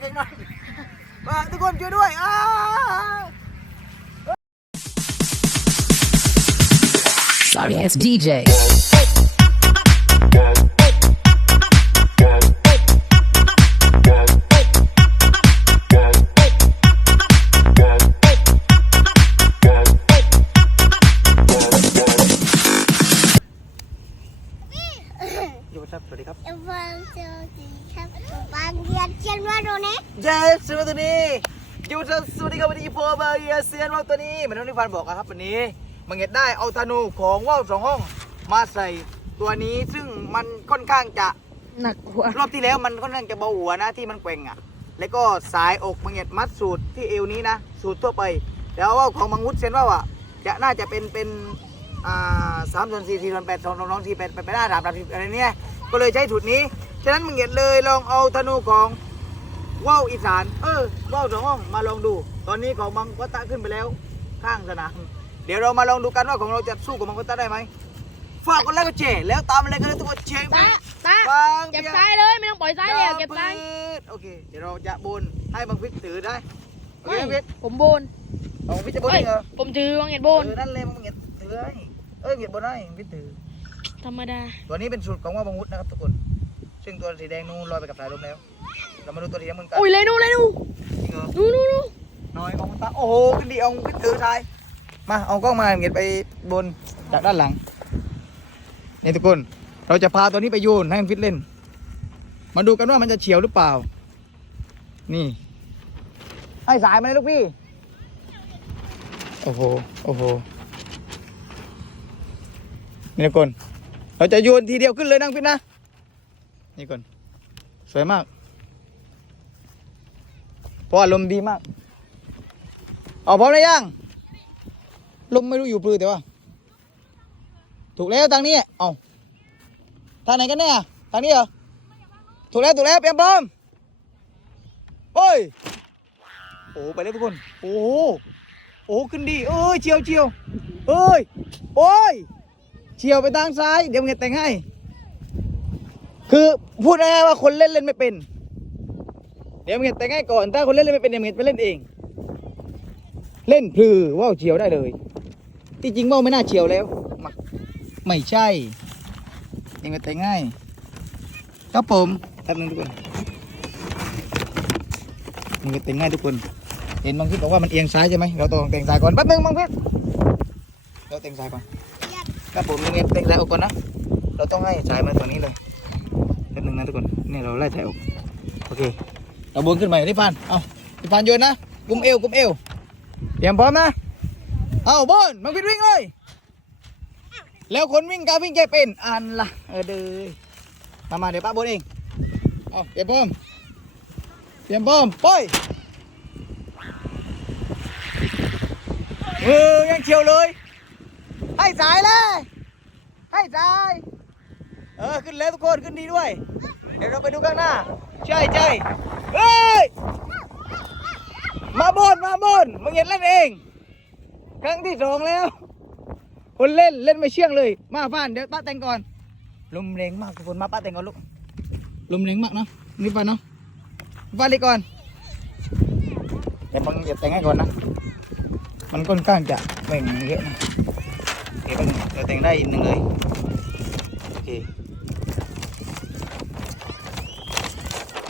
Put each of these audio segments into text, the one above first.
เก่งหน่อยมาทุกคนช่วยด้วยอ้า Sorry ass DJ. เรียนว่าโดนเนี้เย้สวัสดีอยู่ครับสวัสดีครับวันนี้โฟร์บาเรียเซียนว่าตัวนี้เหมือนที่ฟันบอกอะครับวันนี้มังเก็ตได้เอาธนูของว่าวสองห้องมาใส่ตัวนี้ซึ่งมันค่อนข้างจะหนักกว่ารอบที่แล้วมันค่อนข้างจะเบาหัวนะที่มันแกว่งอะ แล้วก็สายอกมังเก็ตมัดสูตรที่เอวนี้นะ สูตรทั่วไป แล้วว่าของมังงุดเซนว่าอะจะน่าจะเป็นเป็นอ่าสามส่วนสี่สี่ส่วนแปดสองสองสองสี่แปดไปได้สามสามสิบอะไรเนี้ยก็เลยใช้สูตรนี้ ฉะนั้นมังเก็ตเลยลองเอาธนูของ ว่าวอีสานเออว่าวสองห้องมาลองดู ตอนนี้ของมังวัตะขึ้นไปแล้ว ข้างสนามเดี๋ยวเรามาลองดูกันว่าของเราจะสู้กับมังวัตะได้ไหมฝากกดไลค์กดแชร์แล้วตามอะไรกันเลยทุกคนแชร์ไปตาตาฟังเก็บเพียงซ้ายเลยไม่ต้องปล่อยซ้ายเลยเก็บซ้ายโอเคเดี๋ยวเราจะบนให้บังฟิศถือได้โอเคไม่บังฟิศผมโบนเอาบังฟิศจะบนเอ้ยเหรอผมถือวังเห็ดโบนเออนั่นเลยบังเงียถือให้เออเงียบนให้บังฟิศถือธรรมดาตัวนี้เป็นสูตรของว่าบังวุฒนะครับทุกคน ซึ่งตัวสีแดงนู้นลอยไปกับสายลมแล้ว เรามาดูตัวสีน้ำเงินกันอุ้ยเลยนู่นเลยนู่นจริงเหรอนู่นนู่นนู่นน้อยของคุณตาโอ้โหขึ้นดีเอาบังฟิศถือทายมาเอากล้องมาเงียไปบนจากด้านหลังนี่ทุกคน เราจะพาตัวนี้ไปโยนให้บังฟิศเล่น มาดูกันว่ามันจะเฉียวหรือเปล่า นี่ให้สายมาเลยลูกพี่ โอ้โห โอ้โห นี่ทุกคน เราจะโยนทีเดียวขึ้นเลยนั่งพิษนะ นี่ก่อน สวยมากเพราะว่าลมดีมาก เอาพร้อมได้ยังลมไม่รู้อยู่ปลือแต่ว่า ถูกแล้วทางนี้ เอาทางไหนกันเนี่ยทางนี้เหรอ ถูกแล้วถูกแล้วเตรียมพร้อมโอ้ย โอ้ไปเลยทุกคน โอ้โอ้ขึ้นดีเอ้ยเชียวเชียวเอ้ย โอ้ยเชียวไปทางซ้าย เดี๋ยวเงแต่งให้ คือพูดง่ายๆว่าคนเล่นเล่นไม่เป็น เดี๋ยวเงแต่งให้ก่อนถ้าคนเล่นเล่นไม่เป็นเดี๋ยวเงไปเล่นเอง เล่นพลือว่าวเชียวได้เลย ที่จริงว่าวไม่น่าเชียวแล้วไม่ใช่เดี๋ยวเงแต่งให้ครับผมแป๊บนึงทุกคนมันก็เต็งง่ายทุกคน เห็นบางพิษบอกว่ามันเอียงซ้ายใช่ไหมเราต้องเต็งซ้ายก่อนแป๊บนึงบางพิษเราเต็งซ้ายก่อนครับผมยังไงเต็งซ้ายออกก่อนนะเราต้องให้สายมาตัวนี้เลย นะทุกคนนี่เราไล่สายออกโอเคเราบนขึ้นใหม่ที่พานเอาที่พานโยนนะกุมเอวกุมเอวเตรียมพร้อมนะเอาบนบางพิษวิ่งเลยแล้วคนวิ่งกาวิ่งใจเป็นอันละเออเด้อมามาเดี๋ยวป้าบนเองเอาเตรียมพร้อมเตรียมพร้อมไปเออยังเชียวเลย ให้สายเลย ให้สาย เออขึ้นแล้วทุกคนขึ้นดีด้วย เดี๋ยวเราไปดูข้างหน้า ใช่ใช่เฮ้ยมาบนมาบนมึงเห็นเล่นเอง ครั้งที่สองแล้ว คนเล่นเล่นไม่เชื่องเลย มาฟ้านเดี๋ยวป้าแต่งก่อน ลมแรงมากทุกคนมาป้าแต่งก่อนลูกลมแรงมากเนาะนี่ป้าเนาะวาเลีก่อนเดี๋ยวบังอย่าแต่งให้ก่อนนะมันค่อนข้างจะแหว่งเยอะนะโอเคก็เดี๋ยวแต่งได้อีกหนึ่งเลยโอเค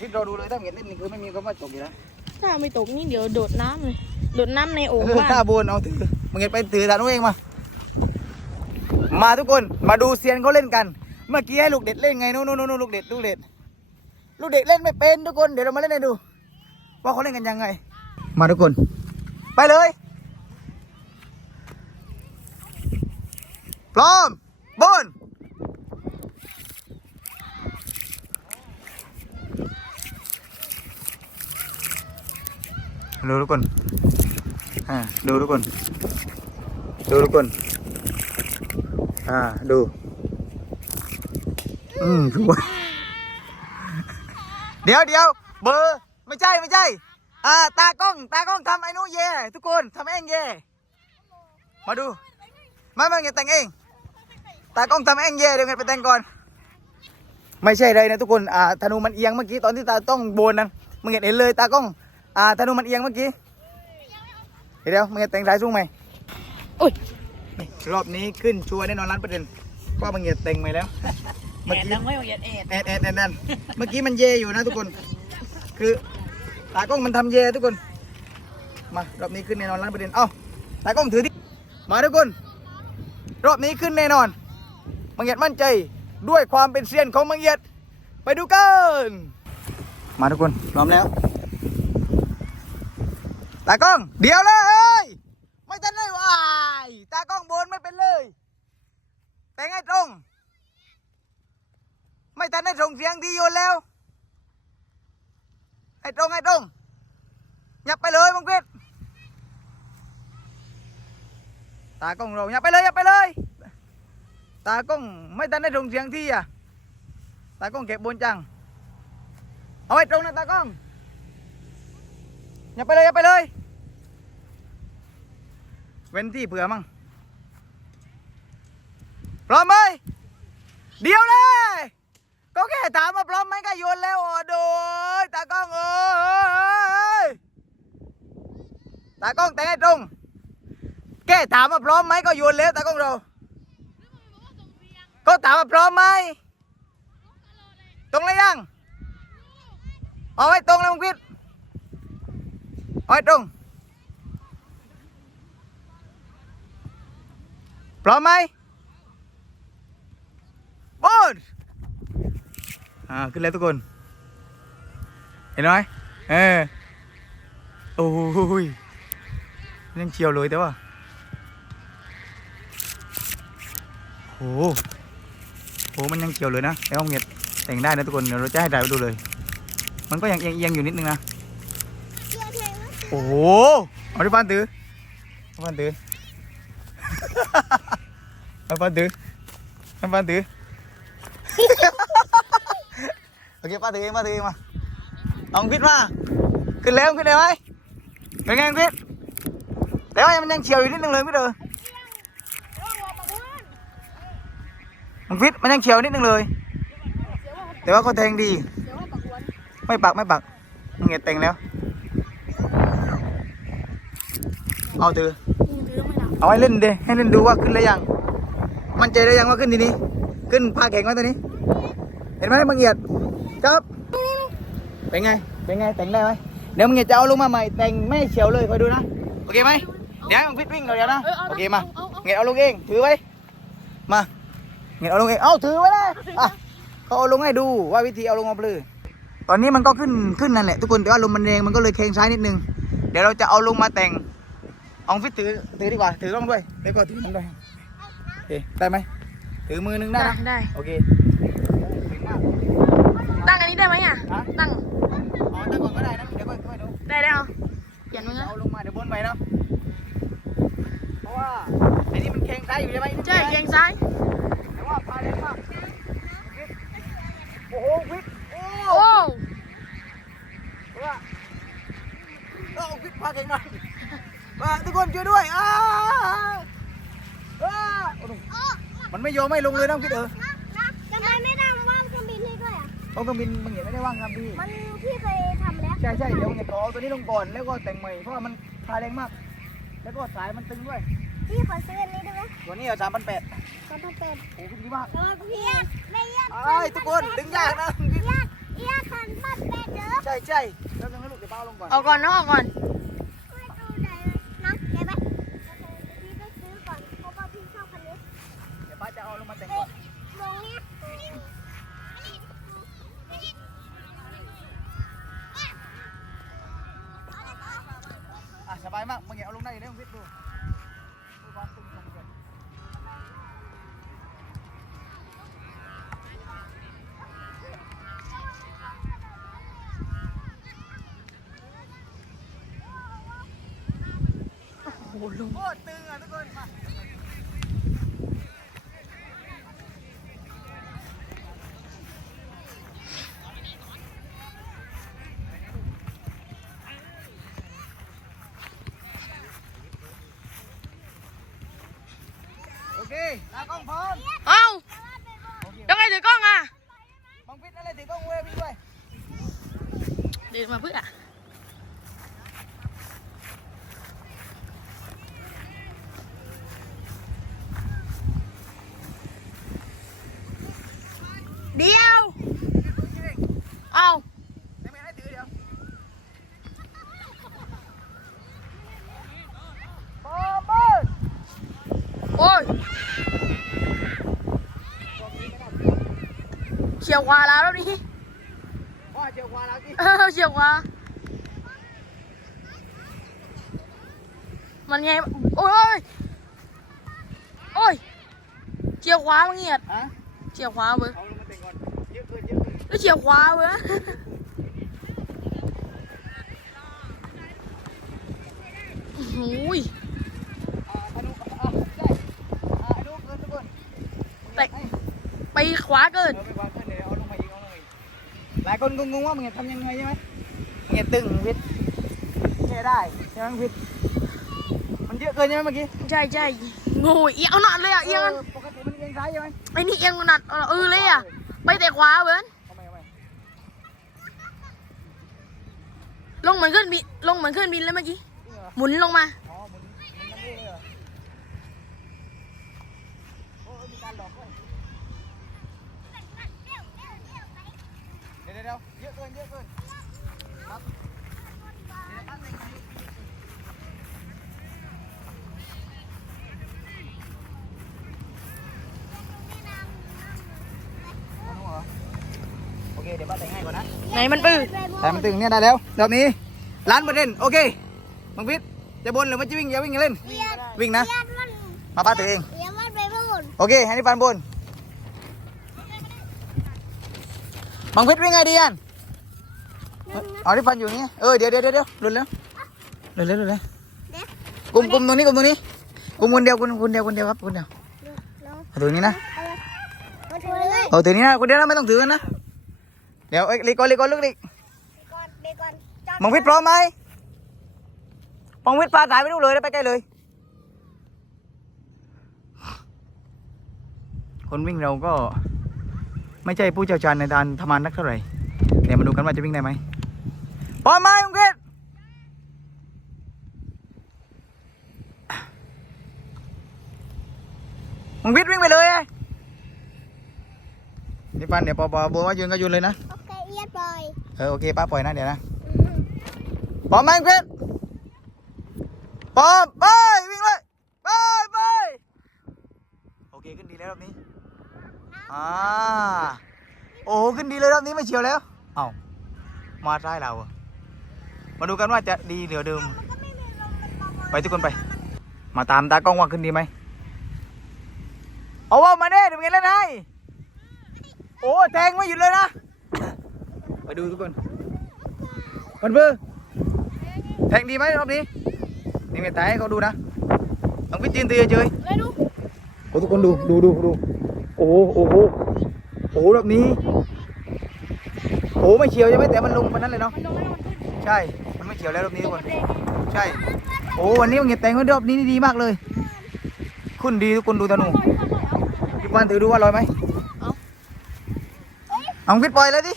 คถ้าตกอะไม่ตกอยู่แล้วไม่ต้องเงียเล่นรอเรอดูเลยพิดรอดูเลยถ้าเงียเล่นนี่คือไม่มีคำว่าตกอยู่แล้วถ้าไม่ตกนี่เดี๋ยวโดดน้ำเลยโดดน้ำในโอ่งบ้าถ้านบนเอาถือมึงเงียไปถือฐานเองมา มาทุกคนมาดูเซียนเขาเล่นกัน เมื่อกี้ให้ลูกเด็ดเล่นไงนู่นนู่นนู่นลูกเด็ดลูกเด็ดลูกเด็ดเล่นไม่เป็นทุกคนเดี๋ยวเรามาเล่นให้ดูว่าเขาเล่นกันยังไง มาทุกคน ไปเลย พร้อมบน ดูทุกคนอ่าดูทุกคน ดูทุกคน อ่าดู อืมสวยเดี๋ยวเดี๋ยวเบอร์ไม่ใช่ไม่ใช่ อ่า ตากล้อง ตากล้องทำไอ้นู้เย่ทุกคนทำเองเย่มาดูไม่ไม่เงี้ยแต่งเอง ตากล้องทำเองเย่เดี๋ยวเงี้ยไปแต่งก่อน ไม่ใช่เลยนะทุกคน อ่าธนูมันเอียงเมื่อกี้ตอนที่ตาต้องโบนนั้นมึงเห็นเห็นเลยตากล้อง อ่าธนูมันเอียงเมื่อกี้ เดี๋ยวมึงเห็นแต่งสายสูงไหมอุ้ยรอบนี้ขึ้นชัวร์แน่นอนล้านเปอร์เซ็นต์ว่ามึงเห็นแต่งไหมแล้ว เมื่อกี้แอดไม่แอดแอดแอดแอดแอดแอดเมื่อกี้มันเยอยู่นะทุกคน คือตากล้องมันทำเยทุกคน มารอบนี้ขึ้นแน่นอนล้านเปอร์เซ็นต์เอ้าตากล้องถือที่มาทุกคน รอบนี้ขึ้นแน่นอน มังเงียดมั่นใจด้วยความเป็นเซียนของมังเงียด ไปดูกัน มาทุกคนพร้อมแล้ว ตากล้อง เดี๋ยวเลยเฮ้ยไม่ทันได้วายตากล้องบนไม่เป็นเลยแต่งตรง ไม่ทันได้ส่งเสียงที่โยนแล้วให้ตรงให้ตรงยับไปเลยมังกรตากล้องเรายับไปเลยยับไปเลย ตากล้องไม่ทันได้ส่งเสียงที่อะตากล้องเก็บบนจังเอาไว้ตรงนะตากล้องยับไปเลยยับไปเลย เว้นที่เผื่อมั่งพร้อมไหมเดี๋ยวเลย ก็แค่ถามว่าพร้อมไหมก็โยนแล้วอ๋อโดยตากล้องเอ้ยตากล้องแต่งตรง แค่ถามว่าพร้อมไหมก็โยนแล้วตากล้องเรา ก็ถามว่าพร้อมไหมตรงเลยยังเอาไว้ตรงแล้วมึงพิดเอาไว้ตรง พร้อมไหมบดอ่าขึ้นแล้วทุกคน เห็นไหมเออโอ้ยยังเชียวเลยแต่ว่าโอ้โหโหมันยังเชียวเลยนะในห้องเงียบแต่งได้นะทุกคนเดี๋ยวเราจะให้ถ่ายไปดูเลย มันก็ยังเอียงเอียงๆอยู่นิดนึงนะเชื่อเธอว่าโอ้โหเอาดิบ้านตือเอาบ้านตือ เอาบ้านตือเอาบ้านตือ โอเคป้าตือเองป้าตือเองมาเอาพิษมา ขึ้นแล้วขึ้นได้ไหมเป็นไงพิษแต่ว่ามันยังเฉียวอยู่นิดนึงเลยพี่เด้อมันพิษมันยังเฉียวนิดนึงเลย แต่ว่าเขาแทงดี ไม่ปักไม่ปักมึงเงียแต่งแล้ว เอาเถอเอาให้เล่นเดให้เล่นดูว่าขึ้นแล้วยัง มันใจได้ยังว่าขึ้นทีนี้ ขึ้นพาแข่งไว้ตัวนี้ เห็นไหมมังเอียดครับเป็นไง เป็นไงแต่งได้ไหมเดี๋ยวมังเอียดจะเอาลงมาใหม่แต่งไม่เฉียวเลยคอยดูนะโอเคไหมเดี๋ยวให้มังพิดวิ่งหน่อยเดี๋ยวนะโอเคมาเงียดเอาลงเองถือไว้มาเงียดเอาลงเองเอาถือไว้เลยอะเขาเอาลงให้ดูว่าวิธีเอาลงมาปลือตอนนี้มันก็ขึ้นขึ้นนั่นแหละทุกคนแต่ว่าลมมันแรงมันก็เลยเค้งซ้ายนิดนึงเดี๋ยวเราจะเอาลงมาแต่งเอาฟิตถือถือดีกว่าถือกล้องด้วยแล้วก็ถือมันด้วยโอ เคได้ไหมถือมือหนึงได้ได้นะได้ โอเคเก่งมากตั้งอันนี้ได้ไหมอะฮะตั้ง อ๋อตั้งก่อนก็ได้นะเดี๋ยวค่อยค่อยดูได้ได้เอาเขียนมึงจะนะเอาลงมาเดี๋ยวบนไปเนาะเพราะว่าไอ้นี่มันแข็งซ้ายอยู่ใช่ไหมใช่เอียงซ้าย แต่ว่าพาเล่นมากโอ้โหฟิตโอ้โอ้ว่าโอ้ฟิตพาเก่งมากว่าทุกคนช่วยด้วยอ้าอ้าโอ้โห มันไม่ยอมไม่ลงเลยนะฟิตเออนะนะทำไมไม่ทำว่างเครื่องบินให้ด้วยอะเอาเครื่องบินบางอย่างไม่ได้ว่างครับพี่ มันพี่เคยทำแล้วใช่ใช่เดี๋ยวเงียขอเอาตัวนี้ลงก่อนแล้วก็แต่งใหม่เพราะว่ามันพาแรงมาก แล้วก็สายมันตึงด้วยพี่ขอซื้ออันนี้ได้ไหมตัวนี้เอาสามพันแปดก็ต้องเป็นโอ้โหดีมากแล้วพี่ไม่ยากไอ้ยทุกคนดึงยากนะยากยากคันบ้านเป็ดเด้อใช่ใช่แล้วนึงนะลูกเดี๋ยวป้าเอาลงก่อนเอาก่อนนะเอาก่อน อะสบายมากมึงอย่าเอาลงได้เลยมึงพิดดูดูความตึงของมันก่อน หลุง โคตรตึงอะทุกคนมาโอ เคตากล้องพร้อมเอ้าโอเคยังไงถือกล้องอะบังฟิศอะไรถือกล้องเว้ยพี่ด้วยเดินมาเพื่อ เดียว เอา ไม่ให้ถือเดี๋ยวพร้อมเบิด โอ้ยเฉี ยวขวาแล้วรอบนี้ว่าเจียวควาแล้วกี่เออเฉียวขวามันไงโอ้ยโอ้ยเฉียวขวามึงเงียดฮะเฉียวขวาเว้ยเอาลงมาเตะก่อนเยอะเกินเยอะเกินแล้วเฉียวขวาเว้ยโอ้ยอ่าธนูอ่าได้อ่าไอ้ลูกเกินทุกคนเตะไปขวาเกิน หลายคนงงๆว่ามึงจะทำยังไงใช่ไหมมึงจะตึงวิทย์แค่ได้ใช่ไหมวิทย์มันเยอะเกินใช่ไหมเมื่อกี้ใช่ใช่โง่เอียงเอาหนัดเลยอะเอียงกันปกติมันเอียงซ้ายใช่ไหมไอ้นี่เอียงหนัดเออเลยอะไปแต่ขวาเว้ยทำไมทำไมลงเหมือนขึ้นบินลงเหมือนขึ้นบินเลยเมื่อกี้จริงเหรอหมุนลงมา อ๋อหมุนหมุนนั่นนี่เลยเหรอโอ้เออมีการหลอกด้วยเดี๋ยวเดี๋ยวเดี๋ยวเยอะเกินเยอะเกินครับเดี๋ยวตั้งเองนะโอเค เดี๋ยวป้าแต่งให้ก่อนนะไหนมันปื้อแต่มันตึงเนี่ยได้แล้วรอบนี้ล้านเปอร์เซ็นต์โอเคมังพิษจะบนหรือมันจะวิ่งอย่าวิ่งอย่าเล่น วิ่งนะ มาป้าถือเองโอเคให้นี่ฟันบนมังพิษวิ่งไงดีอัน เอาที่ฟันอยู่อย่างงี้เออเดี๋ยวเดี๋ยวเดี๋ยวเดี๋ยวหลุดแล้วหลุดแล้วหลุดแล้วกลุ่มกลุ่มตรงนี้กลุ่มตรงนี้กลุ่มคนเดียวคนคนเดียวคนเดียวครับคนเดียวเอาถือนี้นะมาถือเลยเอาถือนี้นะคนเดียวนะไม่ต้องถือกันนะเดี๋ยวเอ้ยลีกอนลีกอนลูกดิก่อนเด็กก่อนจอดมังพิษพร้อมไหมมังพิษปลาสายไปดูเลยได้ไปใกล้เลย คนวิ่งเราก็ไม่ใช่ผู้เชี่ยวชาญในการทำงานนักเท่าไหร่เดี๋ยวมาดูกันว่าจะวิ่งได้ไหม พร้อมไหมมังพิษมังพิษวิ่งไปเลยไอ้นี่ปันเดี๋ยวปอปอโบว่ายืนก็ยืนเลยนะ โอเคเอียดปล่อย เออโอเคป้าปล่อยนะเดี๋ยวนะพร้อมไหมมังพิษพร้อมไปวิ่งเลยไปไปโอเคขึ้นดีแล้วรอบนี้อ่าโอ้ขึ้นดีเลยรอบนี้ไม่เฉียวแล้ว เอ้ามาซ้ายเราอะ มาดูกันว่าจะดีเหลือเดิมมันก็ไม่มีลมมันประมาณไปทุกคนไป มาตามตากล้องว่าขึ้นดีไหมเอาว่ามาเน่เดี๋ยวเป็นไงเล่นให้โอ้แทงไม่หยุดเลยนะ ไปดูทุกคนมันเบอร์แทงดีไหมรอบนี้นี่ไม่ตายให้เขาดูนะต้องพิจินตีเฉยเลยดูโอ้ทุกคนดูดูดูดูโอ้โหโอ้โหโอ้โหรอบนี้โอ้ไม่เฉียวใช่ไหมแต่มันลงไปนั้นเลยเนาะมันลงแล้วมันขึ้นใช่มันไม่ เฉียวแล้วรอบนี้ทุกคนมันแดงใช่โอ้วันนี้มันเก็บแต่งรอบนี้นี่ดีมากเลยขึ้นดีทุกคนดูตาหนูพี่ปานถือดูว่าลอยไหมเอาฟิตปล่อยเลยดิ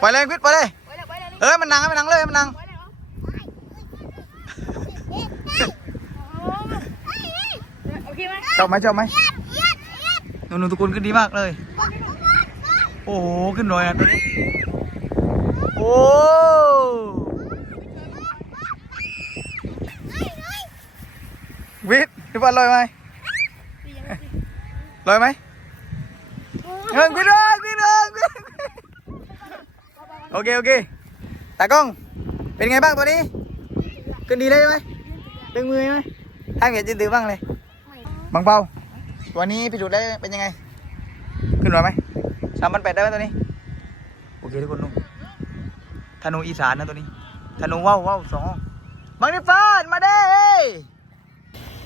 ปล่อยเลยฟิตปล่อยเลยไว้เลยไว้เลยเออมันนังให้มันนังเลยให้มันนังไว้เลยโอเคไหมชอบไหมชอบไหมเอียดเอียดเอียดหนูๆทุกคนขึ้นดีมากเลย โอ้โห ขึ้นลอยอะตัวนี้ โอ้ วิทย์พี่ปานลอยไหมลอยไหมเงินพี่เรื่องพี่เรื่องโอเคโอเคตากล้องเป็นไงบ้างตัวนี้ขึ้นดีเลยไหมดึงมือไหมถ้าเห็นจะดื้อบ้างเลยบังเปาตัวนี้พี่ดูได้เป็นยังไง ขึ้นไหวไหมสามพันแปดได้ไหมตัวนี้ โอเคทุกคนดูธนูอีสานนะตัวนี้ธนูว่าวว่าวสองบังนิฟานมาเด้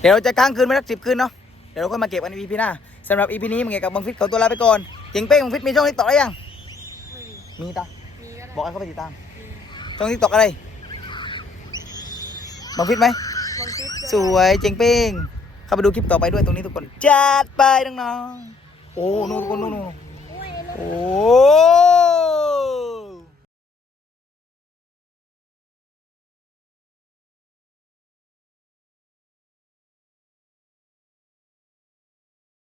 เดี๋ยวเราจะค้างคืนไปสักสิบคืนเนาะเดี๋ยวเราก็มาเก็บกันใน EP หน้าสำหรับ EP นี้มึงเกี่ยวกับบังฟิตเขาตัวลาไปก่อนเจ๋งเป้งบังฟิตมีช่องทิกตอกอะไรยังไม่มีมีตามีก็ได้บอกให้เขาไปติดตามมีช่องทิกตอกอะไรบังฟิตไหมบางคลิปจะสวยเจ๋งเป้งเข้าไปดูคลิปต่อไปด้วยตรงนี้ทุกคนจัดไปน้องๆโอ้นู่นทุกคนนู่นนู่นโอ้ยโอ้